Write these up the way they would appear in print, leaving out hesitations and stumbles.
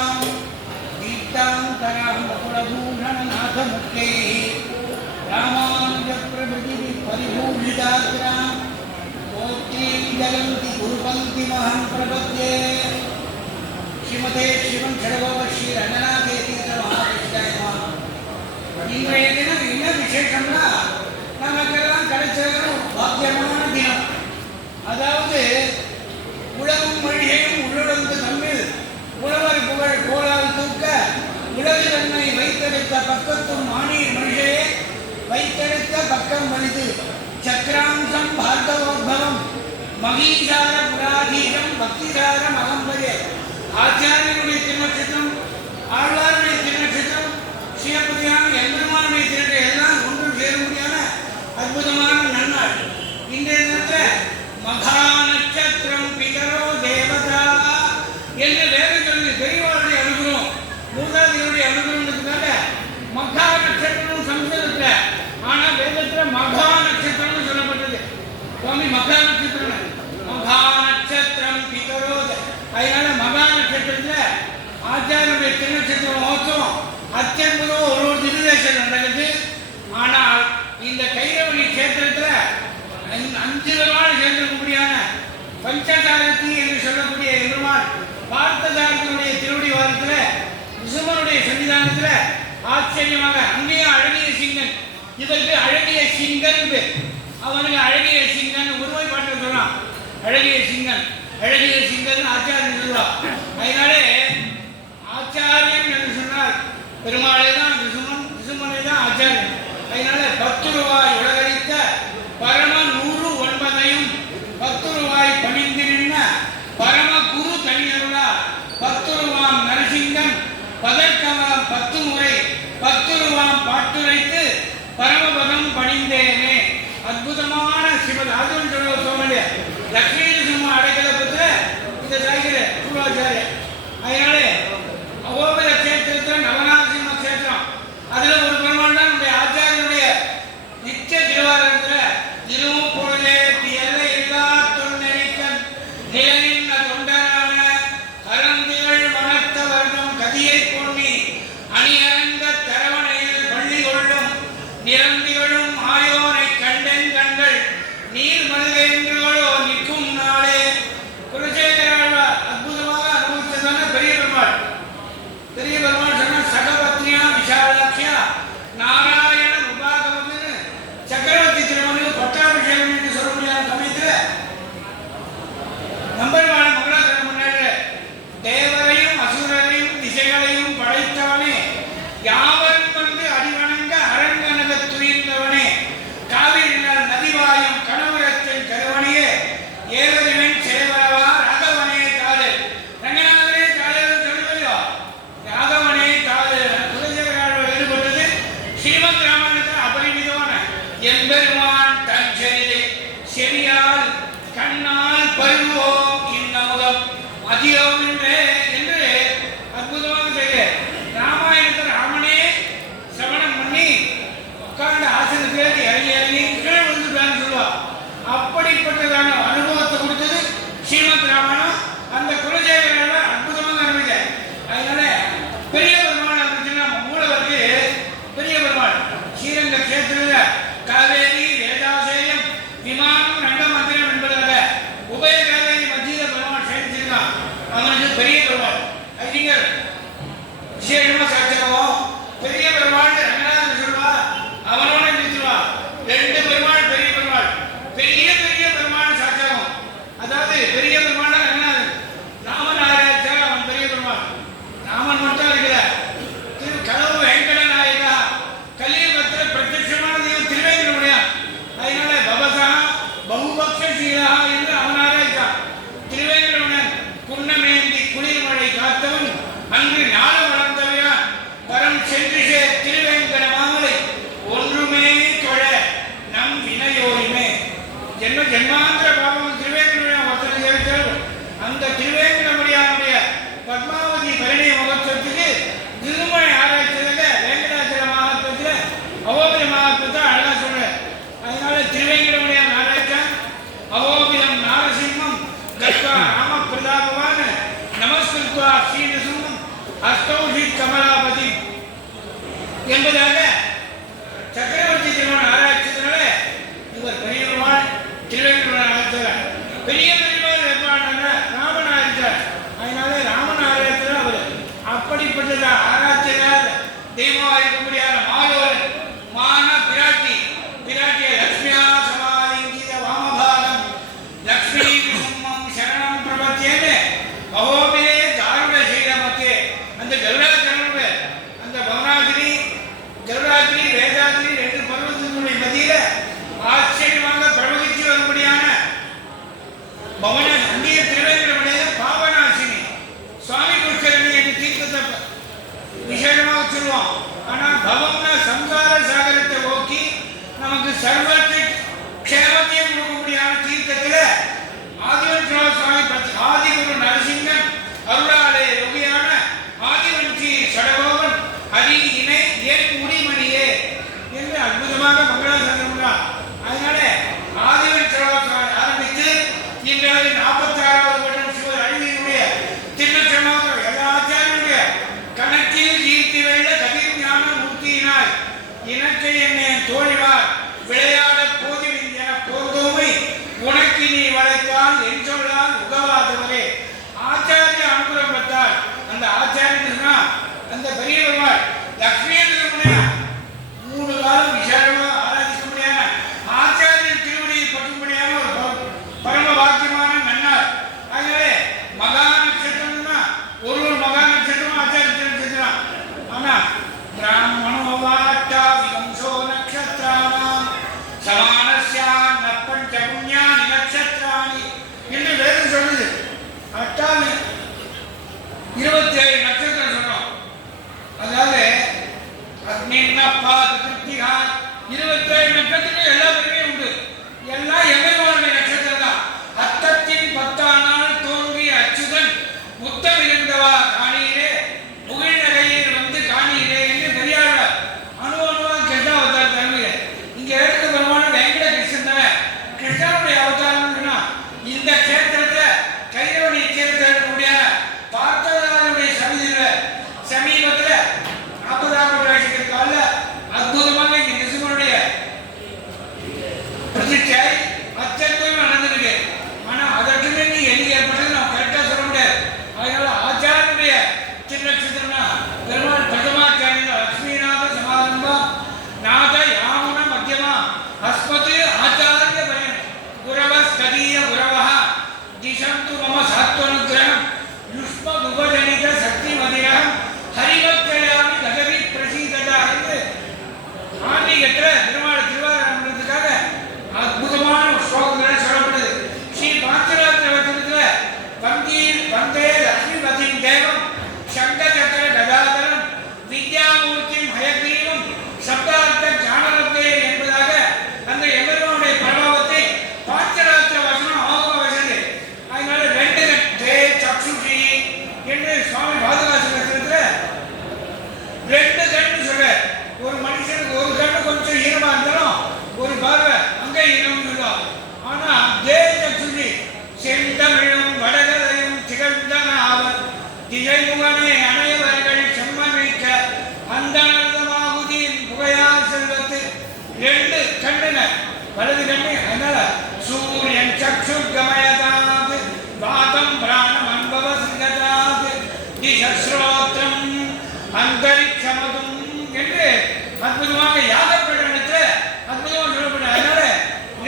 त्वां दीप्तान्तरां कुलभूषणनाथमुख्यैः रामानुजप्रभृतिः परिभूषिताग्रां गोत्रीं जलन्ति गुरुपङ्क्तिमहं प्रपद्ये श्रीमते श्रीमन् षडगोपश्री रङ्गनाथेतीर्थमहाकृष्णाय नमः. இன்றைய தினம் என்ன விசேஷம்னா நமக்கெல்லாம் கிடைச்சது பாக்கியமான தினம். அதாவது உலகும் மொழியையும் உள்ளுணர்ந்து தம்மில் உழவர் புகழ் கோலால் தூக்க உலகு தன்னை வைத்தெடுத்த பக்கத்தும் மானீர் மனுஷையே வைத்தெடுத்த பக்கம் வலிது சக்கராம்சம் பார்கவோத்பவம் மகீசார புராதீரம் பக்திசார மகம்பரே. ஆச்சாரியனுடைய திருநட்சத்திரம், ஆழ்வாருடைய திருநட்சத்திரம், ஸ்ரீபதியான எம்பெருமானுடைய திருநட்சத்திரம் எல்லாம் ஒன்று சேரும்படியான அற்புதமான நன்னாள். இன்றைய தினத்தில் மகா நட்சத்திரம் பிதரோ தேவதா என்று வேதத்தினுடைய பெரியவாருடைய அனுகிரகம், மூதாதிகளுடைய அனுகிரகத்துக்காக மகா நட்சத்திரம் சம்ஸ்கிருதத்தில், ஆனால் வேதத்தில் மகா நட்சத்திரம்னு சொல்லப்பட்டது. சுவாமி மகா நட்சத்திரம், மகா நட்சத்திரம் பிதரோ. அதனால மகா நட்சத்திரத்தில் ஆச்சாரியனுடைய திருநட்சத்திரம் மோசம் அத்தியற்புதம் ஒரு ஒரு திருதேசம் நடக்குது. ஆனால் இந்த கைரவணி கஷேத்திரத்தில் 5 பெருமாள் சேர்ந்திருக்கக்கூடியான பஞ்சசாரதி என்று சொல்லக்கூடிய பெருமாள் பார்த்தசாரத்தினுடைய திருவடி வாரத்தில் விசுமனுடைய சன்னிதானத்தில் ஆச்சரியமாக அங்கேயும் அழகிய சிங்கன், இதற்கு அழகிய சிங்கன், அவனுக்கு அழகிய சிங்கன் உருவை பாட்டு சொல்றான். அழகிய சிங்கன், அழகிய சிங்கன் ஆச்சாரியன் சொல்லுவான். அதனாலே ஆச்சாரியன் என்று சொன்னால் பெருமாளே தான் விசுமன், விசுமனை தான் ஆச்சாரியன். அதனால 10 ரூபாய் உலகழித்த பரம 109 10 ரூபாய் பணிந்து நின்ன பரம குரு தனியருளா 10 ரூபாம் நரசிங்கம் பதற்கமலம் 10 முறை 10 ரூபாம் பாட்டுரைத்து பரமபதம் பணிந்தேனே. அற்புதமான சிவன் அதுவும் சொல்ல சோமலிய லக்ஷ்மி சும்மா அடைக்கல புத்திர இந்த சாய்கிற பூர்வாச்சாரிய. அதனாலே அகோபர கஷேத்திரத்தில் நவநாசிம்ம கஷேத்திரம், அதில் ஒரு பெருமாள் தான் நம்முடைய ஆச்சாரியனுடைய நித்திய திருவாரத்தில் திருவும் பொழுதே எல்லை இல்லா தொன்னெறிக்கன் நிலனின் தொண்டரான கரந்திகள் மனத்த வருடம் கதியை பொன்னி அணியரங்க தரவணையில் பள்ளி கொள்ளும் நிரந்திகளும் ஆயோனை கண்டன் கண்கள் நீர் மல்கேந்திரங்களோ நிற்கும் நாளே. குலசேகராழ்வார் அற்புதமாக அனுபவித்ததான பெரிய பெருமாள். பெரிய பெருமாள் சொன்ன சகபத்ரியா விஷாலாட்சியா நாராயண உபாகமன்னு சக்கரவர்த்தி திருமணம் பட்டாபிஷேகம் என்று சொல்ல முடியாத சமயத்தில் நம்பர்வான மங்களாசனம் முன்னாடி தேவரையும் அசுரரையும் திசைகளையும் படைத்தவனே, யாவரும் வந்து அடிவணங்க அரங்கனக துயின்றவனே, காவிரினால் நதிவாயும் கணவரத்தின் கருவனையே ஏவரிவன் சேவரவா ராகவனே காதல் ரங்கநாதனே காதல் சொல்லுவையோ ராகவனே காதல். குலசேகராழ்வார் ஈடுபட்டது ஸ்ரீமத் ராமாயணத்தில் அபரிமிதமான எம்பெருமான் தன் செவிதை செவியால் கண்ணால் பருவோம் இன்னமுதம் அதிகம் என்று அற்புதமாக செய்ய ராமாயணத்தில் ராமனே சிரவணம் பண்ணி உட்கார்ந்த ஆசனத்தில் இறங்கி இறங்கி கீழே விழுந்துட்டான்னு சொல்லுவார். அப்படிப்பட்டதான அனுபவத்தை கொடுத்தது ஸ்ரீமத் ராமாயணம். அந்த குலசேகரால் அற்புதமாக அனுபவிக்க. அதனால பெரிய பெருமாள் இருந்துச்சுன்னா மூலவருக்கு பெரிய பெருமாள் ஸ்ரீரங்க கஷேத்திரத்தில் காவேரி வேதாசேயம் விமானம் ரங்கமந்திரம் என்பதாக உபய காவேரி மத்தியில பெருமாள் சேர்ந்திருக்கான். அவனுக்கு பெரிய பெருமாள் அறிஞர் விசேஷமா சாட்சியாகவும் பெரிய பெருமாள் ரங்கநாதன் சொல்வா, அவனோட நிறுத்துவா. 2 பெருமாள் பெரிய பெருமாள், பெரிய பெரிய பெருமாள் சாட்சியாகும். அதாவது பெரிய பெருமாள் ரங்கநாதன், ராமன் ஆராய்ச்சா அவன் பெரிய பெருமாள். ராமன் மட்டும் இருக்கிற கடவு வெங்கட நாயகா கலியுகத்தில் பிரத்யட்சமான தெய்வம் திருவேங்கடமுடியா. அதனால பவசா பகுபக்ஷீலா என்று அவன் ஆராய்ச்சான். திருவேங்கடமுடன் குன்னமேந்தி குளிர்மழை காத்தவன் அன்று நாள வளர்ந்தவையான் வரம் சென்று திருவேங்கட மாமலை ஒன்றுமே தொழ நம் வினையோரிமே. ஜென்ம ஜென்மாந்திர பாவம் திருவேங்கடமுடியா ஒருத்தனை சேர்த்தால் அந்த திருவேங்கடமுடியானுடைய பத்மாவதி பரிணய மகோத்சவத்துக்கு திருமணி ஆராய்ச்சதுல வேங்கடாச்சல மகாத்மத்தில் அவோபில மகாத்மத்தை அழகா சொல்ற. அதனால திருவேங்கடமுடியா ஆராய்ச்சான். அவோபிலம் நாரசிம்மம் கர்ப்பா ராம பிரதாபவான் நமஸ்கிருத்வா ஸ்ரீ நிசும்மம் அஸ்தௌஷி கமலாபதி என்பதாக சக்கரவர்த்தி திருமண ஆராய்ச்சினால இவர் பெரியவாள் திருவேங்கடவன் ஆராய்ச்சார். பெரிய பெரியவாள் எப்படின்னா ராமன் ஆராய்ச்சார். அதனால ராமன் ஆராய்ச்சார் அவர் அப்படிப்பட்டத ஆராய்ச்சியார் தெய்வமாக இருக்கக்கூடியான மாலோர் மான பிராட்டி பிராட்டிய லக்ஷ்மியா சமாலிங்கித வாமபாகம் லக்ஷ்மி சும்மம் சரணம் பிரபத்தியன்னு அவோபிலே தாருட சீரமத்தே அந்த கருடாச்சரண அந்த பவனாகிரி கருடாகிரி வேதாகிரி ரெண்டு பர்வதத்தினுடைய மத்தியில ஆச்சரியமாக பிரவகித்து வரும்படியான பவன அந்நிய திருவேங்கடமுடைய பாவநாசினி சுவாமி புஷ்கரணி என்று தீர்க்கத்தை விசேஷமாக சொல்லுவோம். ஆனால் பவம்னா சம்சார சாகரத்தை நோக்கி நமக்கு சர்வத்தை க்ஷேமத்தையும் கொடுக்கக்கூடியான தீர்க்கத்தில் ஆதிவன் சுவாமி ஆதிகுரு நரசிங்கன் அருளாலே யோகியான ஆதிவஞ்சி சடகோவன் அதி இணை ஏன் முடிமணியே என்று அற்புதமாக மங்களாசந்திரன். அதனால ஆதிவன் சுவாமி ஆரம்பித்து இன்றைய 46வது வருடம் சிவர் அழிவினுடைய திருநட்சமாக எல்லா ஆச்சாரியனுடைய கணக்கில் கீர்த்தி வெள்ள கதிர் ஞான மூர்த்தியினாய் இனக்கை என்னை தோழிவார் விளையாட போதுவின் என போர்ந்தோமை உனக்கு நீ வளைத்தால் என் சொல்லால் உகவாதவரே. ஆச்சாரிய அனுகிரகம் பெற்றால் அந்த ஆச்சாரியன்னா அந்த பெரியவர்கள் லக்ஷ்மிய 3 காலம் விசாரமாக ஆராதிக்க முடியாத ஆச்சாரியன் திருவடியை பற்றும்படியான ஒரு பரம வாக்கியமான நன்னார். ஆகவே மகா நட்சத்திரம்னா ஒரு மகா நட்சத்திரம் ஆச்சாரிய நட்சத்திரம். ஆனா பிராமணோ வாட்டா விவம்சோ நட்சத்திரானாம் சமானஸ்யா நப்பஞ்ச புண்ணியானி நட்சத்திராணி என்று வேதம் சொல்லுது. 27 நட்சத்திரம் சொன்னோம். அதாவது அக்னின்னப்பா திருப்திகா 27 நட்சத்திரம் எல்லா பேருமே உண்டு. எல்லாம் எம்பெருமானுடைய நட்சத்திரம் தான். அத்தத்தின் 10ஆம் நாள் தோன்றி அச்சுதன் முத்தம் இருந்தவா காணியிலே புகழ் நகையில் வந்து காணியிலே என்று பெரியார் அணுவா கிருஷ்ணா அவதாரம் தருவீங்க. இங்க எடுத்து பெருமான வெங்கட கிருஷ்ணன் தானே கிருஷ்ணனுடைய அவதாரம்னா இந்த கேத்திரத்தை கைரவணி கேத்திரக்கூடிய பார்த்ததாருடைய சமீபத்தில் 40ஆம் வருஷத்துக்கு கால அற்புதமாக இந்த கிருஷ்ணனுடைய பிரதிஷ்டை அத்தியந்தம் நடந்திருக்கு. ஆனா அதற்கு நீ எண்ணிக்கை ஏற்பட்டது நான் கரெக்டா சொல்ல முடியாது. அதனால ஆச்சாரனுடைய திருநட்சத்திரம்னா பெருமாள் பிரதமாச்சாரிய லட்சுமிநாத சமாரம்பா நாத யாமுன மத்தியமா அஸ்மது ஆச்சாரிய பயம் குரவஸ்கதீய குரவஹ திசந்து மம சாத்வனுக்கிரகம் யுஷ்ம உபஜனித சக்தி மதிரம் ஹரிவத்கயாமி தகவி பிரசீததா என்று ஆன்மீகத்தில் பெருமாள் திருவாரூரத்துக்காக அற்புதமான ஸ்லோகங்கள் சொல்லப்படுது. ஸ்ரீ பாஞ்சராத்திரத்தில் வந்தே லக்ஷ்மிபதியின் தேவம் சங்க சக்கர கதாதரம் வித்யாமூர்த்தி ஹயக்ரீவம் சப்தார்த்த ஞானரத்தே என்பதாக அந்த எம்பெருமானுடைய பிரபாவத்தை பாஞ்சராத்திர வசனம் ஆகம வசது. அதனால 2 கட்டே சக்ஷுஷி என்று சுவாமி பாதுகாசனத்தில் 2 கண்ணு சொல்ற. ஒரு மனுஷனுக்கு ஒரு கண்ணு கொஞ்சம் ஈரமா இருந்தாலும் ஒரு பார்வை அங்கே ஈரம் சொல்லுவான். ஆனா தேசக்ஷுஷி செந்தமிழும் வடகரையும் திகழ்ந்தன ஆவர் திசைமுகனே அனைவர்கள் செம்மமிக்க அந்த அனந்தமாகுதியின் புகையால் செல்வத்து 2 கண்ணுன வலது கண்ணு. அதனால சூரியன் சக்ஷு கமயதாது வாதம் பிராணம் அன்பவ சிங்கதாது திசஸ்ரோத்திரம் அந்தரிக்ஷமதும் என்று அற்புதமாக யாகப்படத்தில் அற்புதமாக சொல்லப்படும். அதனால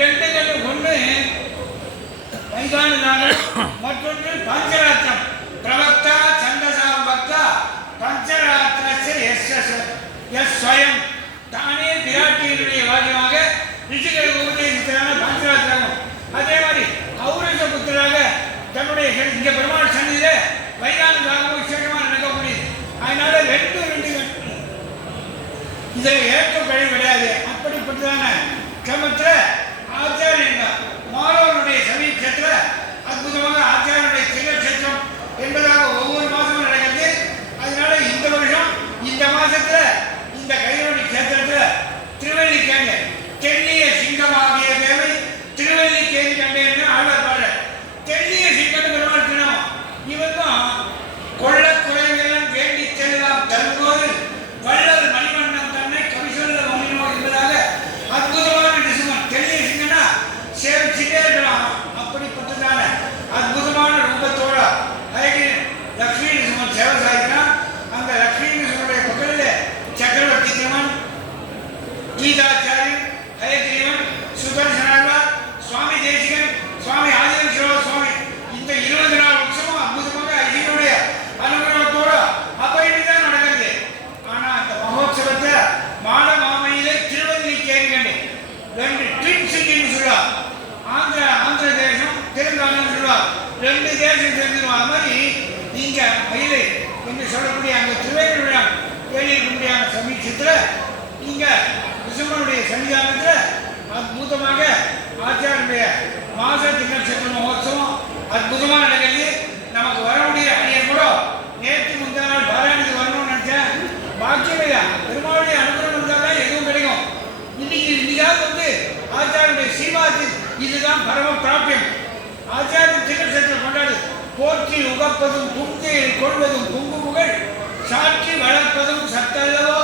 2 கண்ணு ஒன்று வைகான நாங்கள் மற்றொன்று பஞ்சராத்திரம் பிரவக்தா சந்தசாம் பக்தா பஞ்சராத்திரஸ்ய எஸ் ஸ்வயம் தானே பிராட்டியினுடைய வாக்கியமாக ரிஷிகளுக்கு உபதேசித்ததான பஞ்சராத்திரம். அதே மாதிரி ஔரச புத்திராக தன்னுடைய இங்க பெருமாள் சன்னிதியில வைகான நாகம் விசேஷமாக நடக்கக்கூடியது. அதனால 2 இதில் ஏற்ற கழி கிடையாது. அப்படிப்பட்டதான கிரமத்தில் ஆச்சாரியன் மாணவனுடைய சமீபத்தில் அற்புதமாக ஆச்சாரியனுடைய திருநட்சத்திரம் என்பதாக ஒவ்வொரு மாதமும் நடக்கிறது. அதனால இந்த வருஷம் இந்த மாசத்துல இந்த கைரோடி கேத்திரத்தில் திருவல்லிக்கேணி தென்னிய சிங்கமாகிய தேவை திருவல்லிக்கேணி கண்டேன்னு ஆழ்வார் பாடுற. தென்னிய சிங்கம் பெருமாள் தினம் இவன் தான் கொள்ள குறைவெல்லாம் வேண்டி சேர்ந்துருவாங்கன்னு சொல்லுவாங்க, 2 தேசம் சேர்ந்துருவாங்க. அது மாதிரி நீங்க மயிலை என்று சொல்லக்கூடிய அந்த திருவேங்கடம் ஏறி இருக்கக்கூடிய சமீட்சத்தில் நீங்க விசுவனுடைய சன்னிதானத்தில் அற்புதமாக ஆச்சாரனுடைய மாச தினட்சத்திர மகோத்சவம் அற்புதமாக நடக்கிறது. நமக்கு வரக்கூடிய அணியர் கூட நேற்று முந்தா நாள் பாராயணத்துக்கு வரணும்னு நினைச்சேன், பாக்கியமையா பெருமாளுடைய அனுகிரகம் இருந்தால் தான் எதுவும் கிடைக்கும். இன்னைக்காவது ஆச்சாரனுடைய சீவாதி இதுதான் பரம பிராபியம். ஆச்சாரிய தினட்சத்திரம் கொண்டாடு போற்றி உகப்பதும் புங்கையில் கொள்வதும் குங்குமுகள் சாட்சி வளர்ப்பதும் சத்தல்லவோ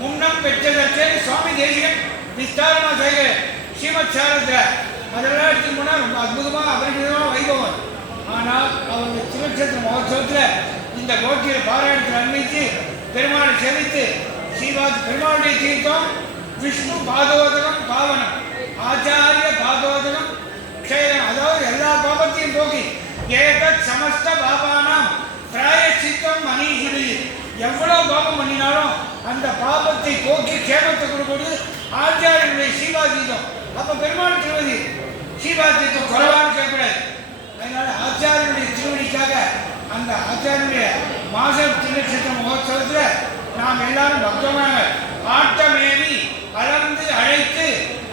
முன்னம் பெற்றதற்கே சுவாமி தேசிகன் விஸ்தாரமாக செய்கிற ஸ்ரீமத் சாரத்தில் அதெல்லாம் எடுத்துட்டு போனால் ரொம்ப அற்புதமாக அபரிமிதமாக வைபவம். ஆனால் அவருடைய திருநட்சத்திர மகோத்சவத்தில் இந்த கோட்டியில் பாராயணத்தில் அன்வைத்து பெருமாளை செலுத்து ஸ்ரீவாதி பெருமாளுடைய தீர்த்தம் விஷ்ணு பாதோதகம் பாவனம் ஆச்சாரிய பாதோதகம் க்ஷயம், அதாவது எல்லா பாபத்தையும் போக்கி ஏதத் சமஸ்த பாபானாம் பிராயச்சித்தம் மனிஷிரி, எவ்வளவு பாபம் பண்ணினாலும் அந்த பாபத்தை போக்கி கேமத்தை கொடுக்கிறது ஆச்சாரியனுடைய சீவாதீதம். அப்போ பெருமாள் திருவதி சீவாதீதம் குறைவான கேட்கக்கூடாது. அதனால ஆச்சாரியனுடைய திருவடிக்காக அந்த ஆச்சாரியனுடைய மாச திருநட்சத்திர மகோத்சவத்தில் நாம் எல்லாரும் பக்தமாக ஆட்டமேவி அலர்ந்து அழைத்து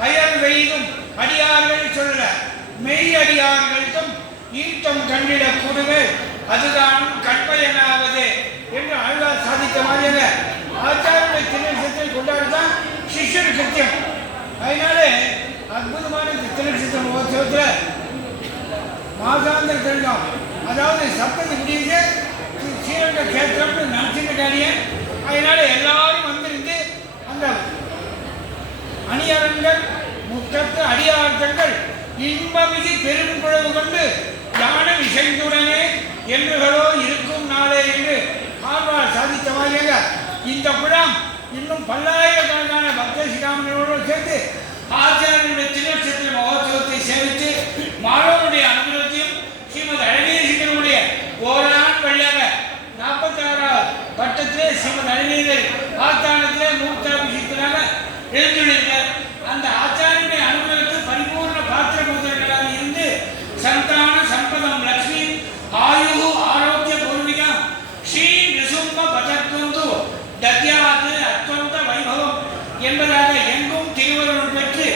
அயல் வெய்தும் அடியார்கள் சொல்லல மெய் அடியார்களுக்கும் ஈட்டம் கண்டிட கூடுவே அதுதானும் கற்பயனாவது என்று ஆழ்வார் சாதித்த மாதிரியாக ஆச்சாரிய திருநட்சத்திரத்தை கொண்டாடுதான் சிஷ்யர் சத்தியம். அதனாலே அற்புதமான திருநட்சத்திர மகோத்சவத்தில் மாசாந்திர திருடம், அதாவது சப்தத்தை முடியுது ஸ்ரீரங்க கேத்திரம்னு நினச்சிருந்த காரியம். அதனால எல்லாரும் வந்திருந்து அந்த அணியரங்கள் முற்றத்து அடியார்த்தங்கள் இன்பமிதி பெருங்குழவு கொண்டு யானம் இசைந்துடனே என்றுகளோ இருக்கும் நாளே என்று ஆழ்வார் சாதித்த மாதிரியாக இந்த குழாம் இன்னும் பல்லாயிரக்கணக்கான பக்த சிகாமணியோடு சேர்த்து ஆச்சாரியனுடைய திருநட்சத்திர மகோத்சவத்தை சேவித்து மாணவனுடைய அனுகிரகத்தையும் ஸ்ரீமத் அழகேசனுடைய ஓரான் வழியாக 46வது பட்டத்திலே ஸ்ரீமத் அழகேசர் ஆஸ்தானத்திலே மூர்த்தாபிஷேகத்தினால எழுந்துள்ளார். அந்த ஆச்சாரியனுடைய அனுகிரகத்தை பரிபூர்ண பாத்திர பூஜர்களாக இருந்து சந்தான சம்பதம் லக்ஷ்மி ஆயு ஆரோக்கிய பூர்விகம் ஸ்ரீ நிசும்ப பதத்வந்து தத்யாது அத்வந்த வைபவம் என்பதாக எங்கும் திருவருள் பெற்று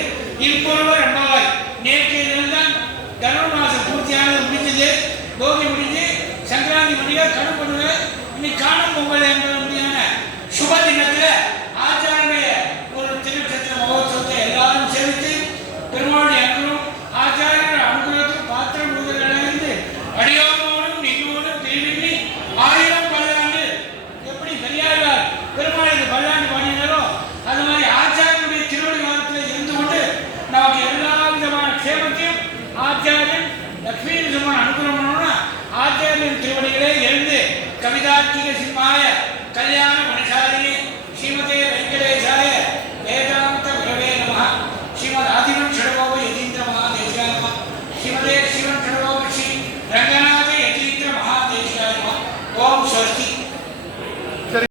இப்பொருவர் அம்பாவாய். நேற்றைய தினம்தான் தனுர் மாதம் பூர்த்தியானது முடிஞ்சது, போகி முடிஞ்சு சங்கராந்தி மணியாக கடுப்படுங்க இன்னைக்கு காணும் பொங்கல் என்பதற்கான சுப தினத்தில் ஆச்சாரிய ஒரு திருநட்சத்திர மகோத்சவத்தை எல்லாரும் சேர்த்து பெருமாளுடைய அனுகிரகம் ஆச்சாரியர் அனுகிரகத்துக்கு பாத்திர பூஜைகளிலிருந்து அடியோமோடும் நின்னோடும் திருவிண்ணி 1000 பல்லாண்டு எப்படி பெரியாழ்வார் பெருமாளுக்கு பல்லாண்டு பாடினாரோ அது மாதிரி ஆச்சாரியனுடைய திருவடி காலத்தில் இருந்து கொண்டு நமக்கு எல்லா விதமான க்ஷேமத்தையும் ஆச்சாரியன் லக்ஷ்மி விதமான அனுகிரகம் பண்ணணும்னா ஆச்சாரிய